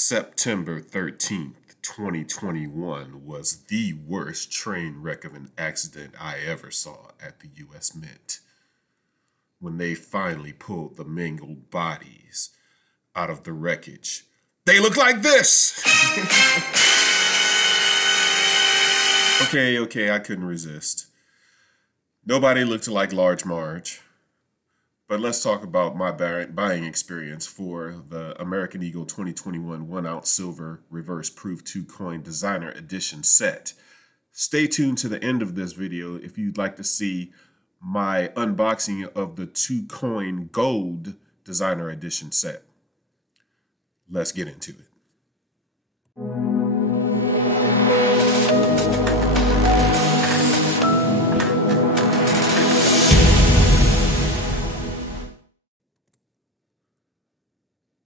September 13th, 2021 was the worst train wreck of an accident I ever saw at the U.S. Mint. When they finally pulled the mangled bodies out of the wreckage, they look like this! Okay, I couldn't resist. Nobody looked like Large Marge. But let's talk about my buying experience for the American Eagle 2021 1-ounce silver reverse proof 2-coin designer edition set. Stay tuned to the end of this video if you'd like to see my unboxing of the 2-coin gold designer edition set. Let's get into it.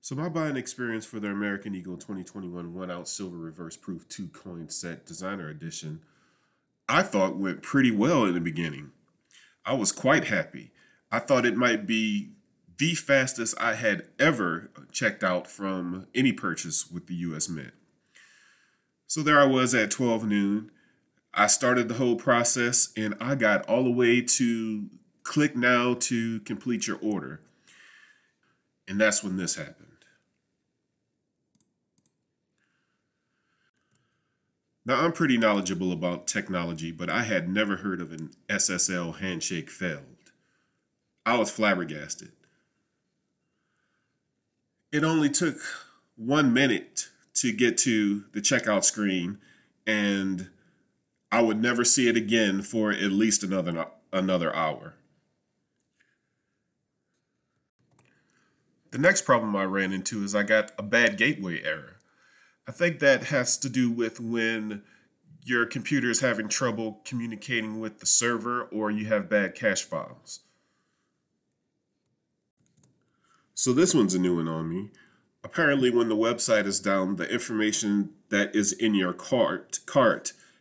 So my buying experience for the American Eagle 2021 1-ounce silver reverse proof 2-coin set designer edition, I thought went pretty well in the beginning. I was quite happy. I thought it might be the fastest I had ever checked out from any purchase with the US Mint. So there I was at 12 noon. I started the whole process and I got all the way to click now to complete your order. And that's when this happened. Now, I'm pretty knowledgeable about technology, but I had never heard of an SSL handshake failed. I was flabbergasted. It only took 1 minute to get to the checkout screen, and I would never see it again for at least another hour. The next problem I ran into is I got a bad gateway error. I think that has to do with when your computer is having trouble communicating with the server or you have bad cache files. So this one's a new one on me. Apparently when the website is down, the information that is in your cart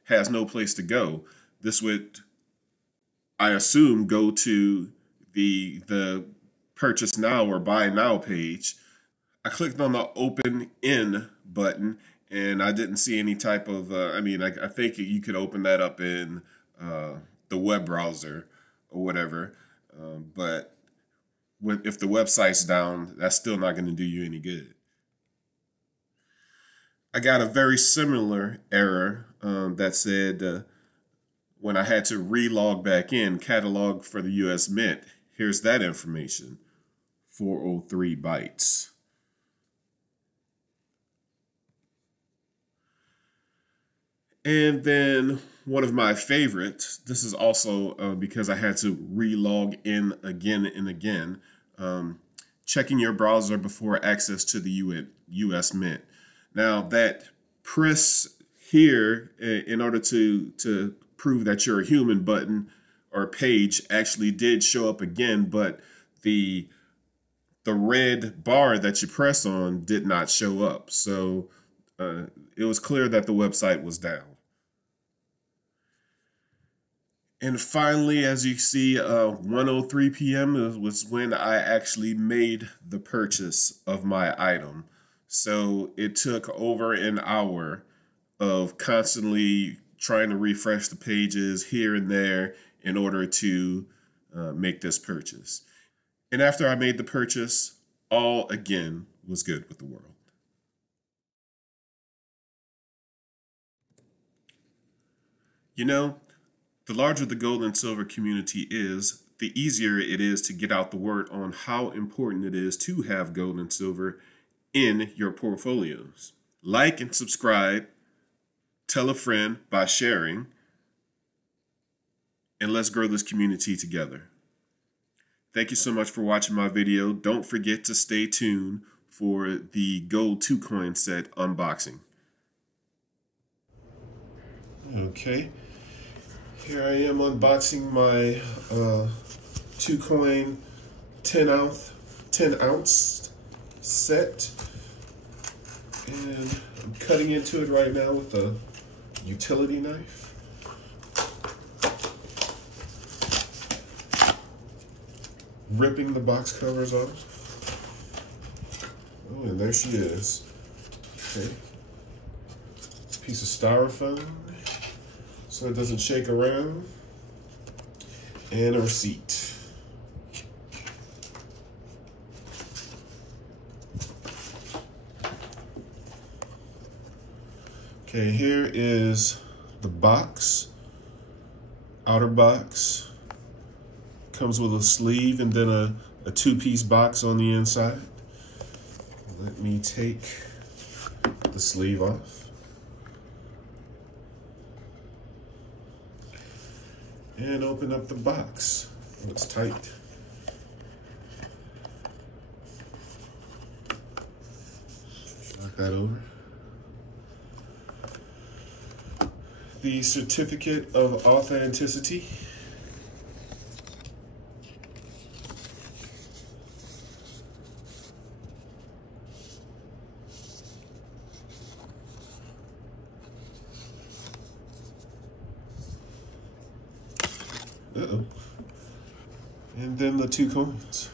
has no place to go. This would, I assume, go to the purchase now or buy now page. I clicked on the open in button and I didn't see any type of, I think you could open that up in the web browser or whatever. But if the website's down, that's still not going to do you any good. I got a very similar error that said when I had to re-log back in, catalog for the US Mint, here's that information, 403 bytes. And then one of my favorites, this is also because I had to re-log in again and again, checking your browser before access to the US Mint. Now that press here in order to prove that you're a human button or page actually did show up again, but the red bar that you press on did not show up. So it was clear that the website was down. And finally, as you see, 1:03 p.m. was when I actually made the purchase of my item. So it took over an hour of constantly trying to refresh the pages here and there in order to make this purchase. And after I made the purchase, all again was good with the world. You know, the larger the gold and silver community is, the easier it is to get out the word on how important it is to have gold and silver in your portfolios. Like and subscribe, tell a friend by sharing, and let's grow this community together. Thank you so much for watching my video. Don't forget to stay tuned for the gold 2-coin set unboxing. Okay. Here I am unboxing my 2-coin 10 ounce set, and I'm cutting into it right now with a utility knife. Ripping the box covers off. Oh, and there she is. Okay. Piece of styrofoam so it doesn't shake around. And a receipt. Okay, here is the box, outer box. Comes with a sleeve and then a two-piece box on the inside. Let me take the sleeve off. And open up the box. Oh, it's tight. Knock that over. The certificate of authenticity. Uh-oh. And then the 2 coins.